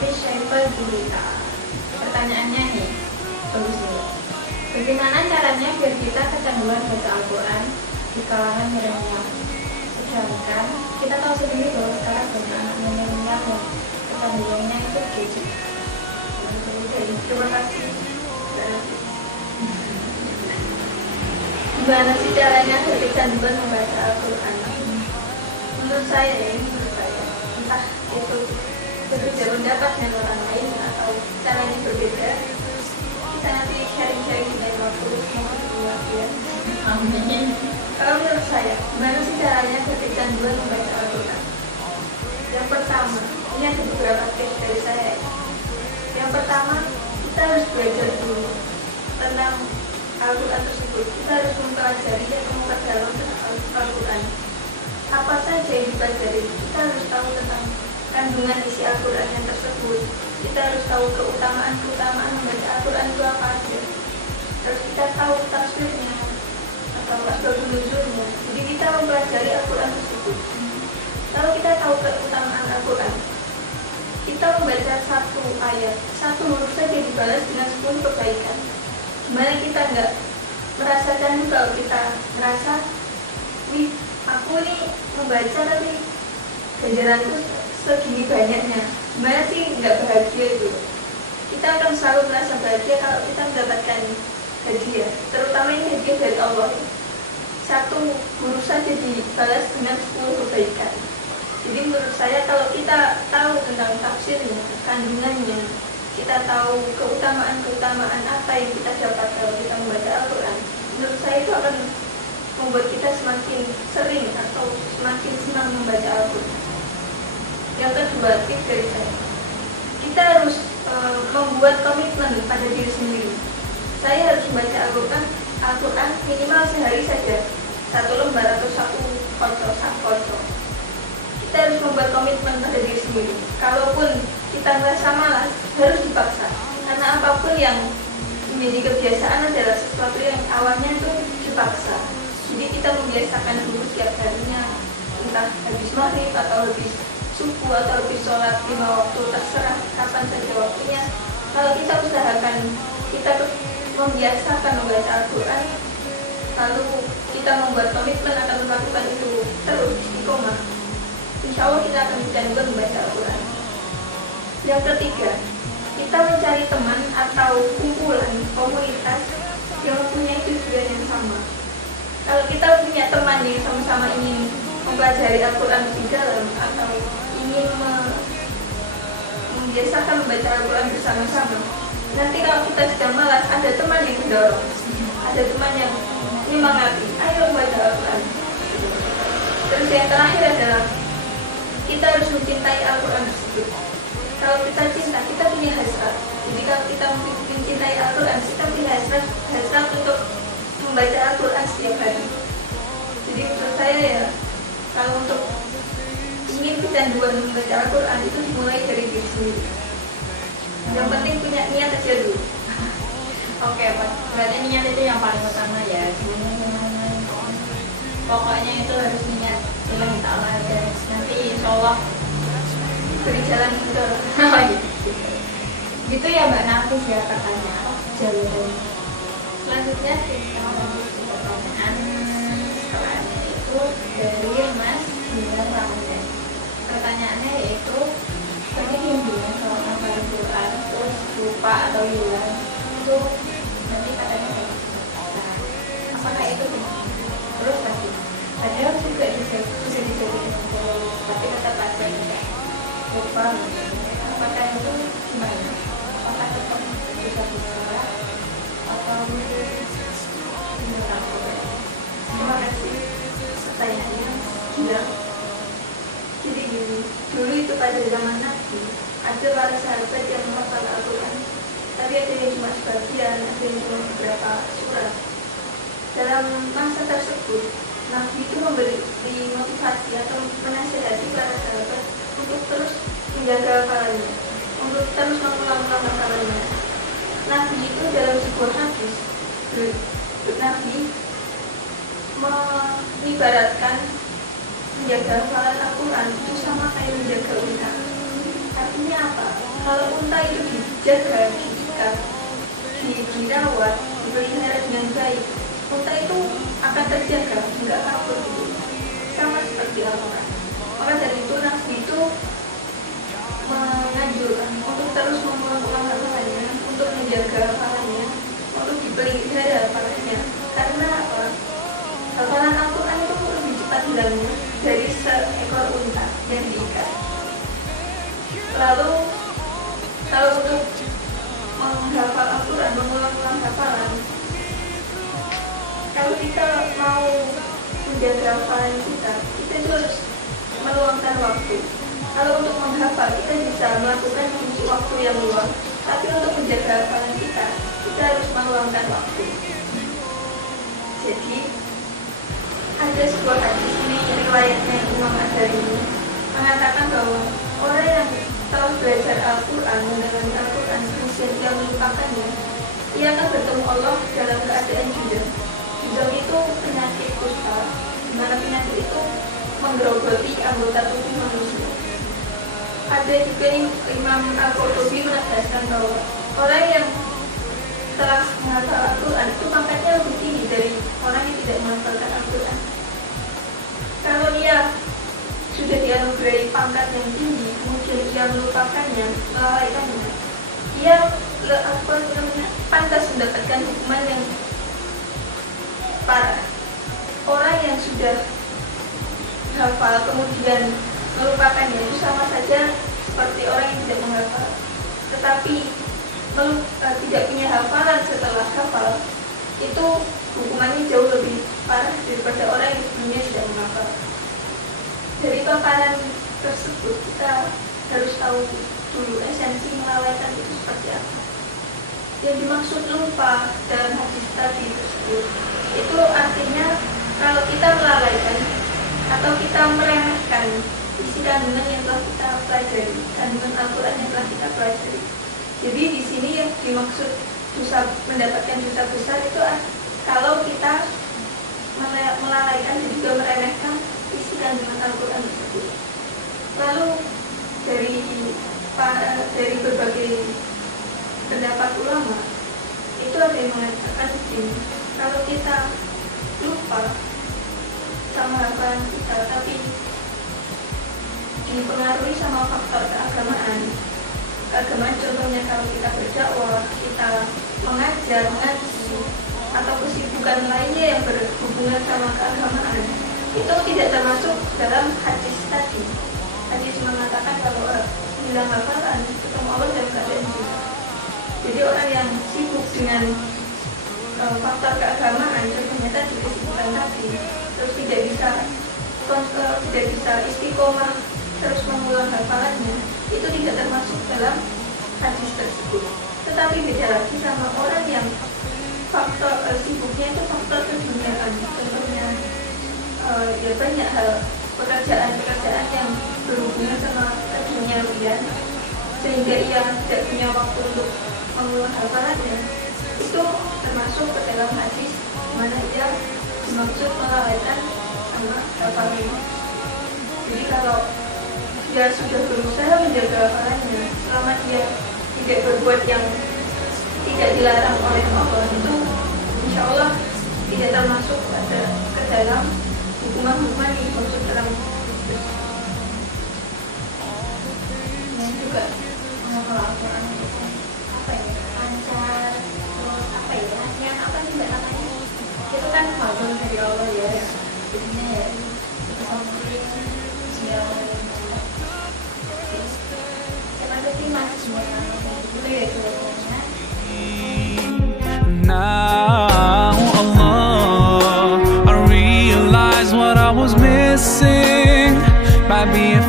Hafiz Syaiful Gurita. Pertanyaannya nih, bagus nih. Bagaimana caranya biar kita kecanduan baca Al-Quran di kalangan milenial? Sedangkan kita tahu sendiri bahwa sekarang banyak anak milenial yang kecanduannya itu gadget. Terima kasih. Gimana sih caranya biar kecanduan membaca Al-Quran? Menurut saya entah itu berbeda pendapat dengan orang lain atau caranya berbeda, kita nanti sharing-sharing dengan waktu ya. Amin. Kalau menurut saya, gimana sih caranya biar kecanduan membaca Al-Quran? Yang pertama, ini ada beberapa tips dari saya. Yang pertama, kita harus belajar dulu tentang Al-Quran tersebut. Kita harus mempelajari atau memperdalam tentang Al-Quran. Apa saja yang dipelajari, kita harus tahu tentang kandungan isi Al-Quran yang tersebut. Kita harus tahu keutamaan membaca Al-Quran itu apa aja. Terus kita tahu tafsirnya atau asbabun nuzulnya. Jadi kita mempelajari Al-Quran tersebut. Kalau kita tahu keutamaan Al-Quran, kita membaca satu ayat, satu huruf saja dibalas dengan 10 kebaikan. Gimana kita nggak merasakan kalau kita merasa, wih, aku nih membaca tapi ganjaranku segini banyaknya. Gimana sih nggak bahagia itu? Kita akan selalu merasa bahagia kalau kita mendapatkan hadiah, terutama ini hadiah dari Allah. Satu huruf saja dibalas dengan 10 kebaikan. Jadi menurut saya kalau kita tahu tentang tafsirnya, kandungannya, kita tahu keutamaan apa yang kita dapat kalau kita membaca Al-Quran, menurut saya itu akan membuat kita semakin sering atau semakin senang membaca Al-Quran. Yang kedua, tips dari saya, kita harus membuat komitmen pada diri sendiri. Saya harus membaca Al-Quran minimal sehari saja, 1 lembar atau 1 koco. Kita harus membuat komitmen pada diri sendiri. Kalaupun kita merasa malas, harus dipaksa. Karena apapun yang menjadi kebiasaan adalah sesuatu yang awalnya itu dipaksa. Jadi kita membiasakan dulu setiap harinya, entah habis maghrib atau habis subuh atau habis sholat 5 waktu, terserah kapan saja waktunya. Kalau kita usahakan, kita membiasakan membaca Al-Quran, lalu kita membuat komitmen akan melakukan itu terus istiqomah, insya Allah kita akan kecanduan membaca Al-Quran. Yang ketiga, kita mencari teman atau kumpulan komunitas yang mempunyai tujuan yang sama. Kalau kita punya teman yang sama-sama ingin mempelajari Al-Quran lebih dalam atau ingin membiasakan membaca Al-Quran bersama-sama, nanti kalau kita sedang malas, ada teman yang mendorong, ada teman yang menyemangati, ayo membaca Al-Quran. Terus yang terakhir adalah kita harus mencintai Al-Quran tersebut. Kalau kita cinta, kita punya hasrat. Jadi kalau kita mencintai Al-Quran, kita punya hasrat untuk membaca Al-Quran setiap hari. Jadi menurut saya ya, kalau untuk ingin kecanduan membaca Al-Quran itu dimulai dari diri sendiri. Yang penting punya niat aja dulu. Oke, berarti niat itu yang paling utama ya. Pokoknya itu harus niat lillahi ta'ala aja. Nanti insya Allah Berjalan gitu. gitu ya Mbak Nafis ya katanya. Jawabannya. Selanjutnya kita Pertanyaan setelahnya itu dari Mas Dilan Ramadan. Pertanyaannya yaitu seperti bimbingan soal hafal Quran terus lupa atau hilang itu nanti katanya nah, apakah itu terus tadi padahal juga bisa dijadikan tapi tetap aja tidak lupa apakah itu gimana apakah tetap bisa atau terima kasih pertanyaannya. Bilang jadi gini, dulu itu pada zaman Nabi ada para sahabat yang menghafal Al-Quran, tapi ada yang cuma sebagian, ada yang cuma beberapa surat. Dalam masa tersebut, Nabi itu memberi motivasi atau menasihati para sahabat untuk terus menjaga hafalannya, untuk terus mengulang-ulang hafalannya. Nabi itu dalam sebuah hadis, Nabi menibaratkan menjaga hafalan Al-Quran itu sama kayak menjaga unta. Artinya apa? Kalau unta itu dijaga, dirawat, dipelihara dengan baik, unta itu akan terjaga, nggak kabur gitu. Sama seperti Al-Quran. Maka dari itu Nabi itu menganjurkan untuk terus mengulang-ulang hafalannya, untuk menjaga hafalannya, untuk dipelihara hafalannya. Karena apa? Hafalan Al-Quran itu lebih cepat hilangnya dari seekor unta yang diikat. Lalu kalau untuk menghafal Al-Quran, mengulang-ulang hafalan, kalau kita mau menjaga hafalan kita itu harus meluangkan waktu. Kalau untuk menghafal kita bisa melakukan fungsi waktu yang luang, tapi untuk menjaga hafalan kita harus meluangkan waktu. Jadi ada sebuah hadis ini riwayatnya Imam Ad-Darimi mengatakan bahwa orang yang telah belajar Al-Quran, mendalami Al-Quran, kemudian dia melupakannya, ia akan bertemu Allah dalam keadaan judam. Judam itu penyakit kusta, di mana penyakit itu menggerogoti anggota tubuh manusia. Ada juga Imam Al-Qurtubi menegaskan bahwa orang yang telah menghafal Al-Quran itu pangkatnya lebih tinggi dari orang yang tidak menghafalkan Al-Quran. Kalau ia sudah dianugerahi pangkat yang tinggi, kemudian ia melupakannya, melalaikannya, ia pantas mendapatkan hukuman yang parah. Orang yang sudah hafal kemudian melupakannya itu sama saja seperti orang yang tidak menghafal. Tetapi tidak punya hafalan setelah hafal, itu hukumannya jauh lebih parah daripada orang yang sebelumnya tidak menghafal. Dari paparan tersebut kita harus tahu dulu esensi melalaikan itu seperti apa. Yang dimaksud lupa dalam hadis tadi tersebut itu artinya kalau kita melalaikan atau kita meremehkan isi kandungan yang telah kita pelajari, kandungan Al-Quran yang telah kita pelajari. Jadi di sini yang dimaksud mendapatkan dosa besar itu kalau kita melalaikan dan juga meremehkan isi kandungan Al-Quran tersebut. Lalu dari berbagai pendapat ulama itu ada yang mengatakan begini, kalau kita lupa sama hafalan kita tapi dipengaruhi sama faktor keagamaan, contohnya kalau kita berdakwah, kita mengajar, mengaji, atau kesibukan lainnya yang berhubungan sama keagamaan, itu tidak termasuk dalam hadis tadi. Hadis mengatakan kalau hilang hafalan ketemu Allah dalam keadaan jina. Jadi orang yang sibuk dengan faktor keagamaan, contohnya tadi kesibukan tadi, terus tidak bisa istiqomah terus mengulang hafalannya, itu tidak termasuk dalam hadis tersebut. Tetapi beda lagi sama orang yang faktor sibuknya itu faktor keduniaan, contohnya ya banyak hal pekerjaan yang berhubungan sama keduniaan, sehingga ia tidak punya waktu untuk mengulang hafalannya, itu termasuk ke dalam hadis mana ia dimaksud melalaikan sama hafalannya. Jadi kalau dia sudah berusaha menjaga hafalannya, selama dia tidak berbuat yang tidak dilarang oleh Allah, itu insya Allah tidak termasuk ke dalam hukuman-hukuman yang dimaksud dalam yang juga menghafal Al-Quran itu apa ya, lancar, terus apa ya, yang apa sih mbak namanya, itu kan fadl dari Allah ya, jadinya ya seperti sial siapa sih mas semua itu ya sebenarnya. Now, Allah, I realize what I was missing by being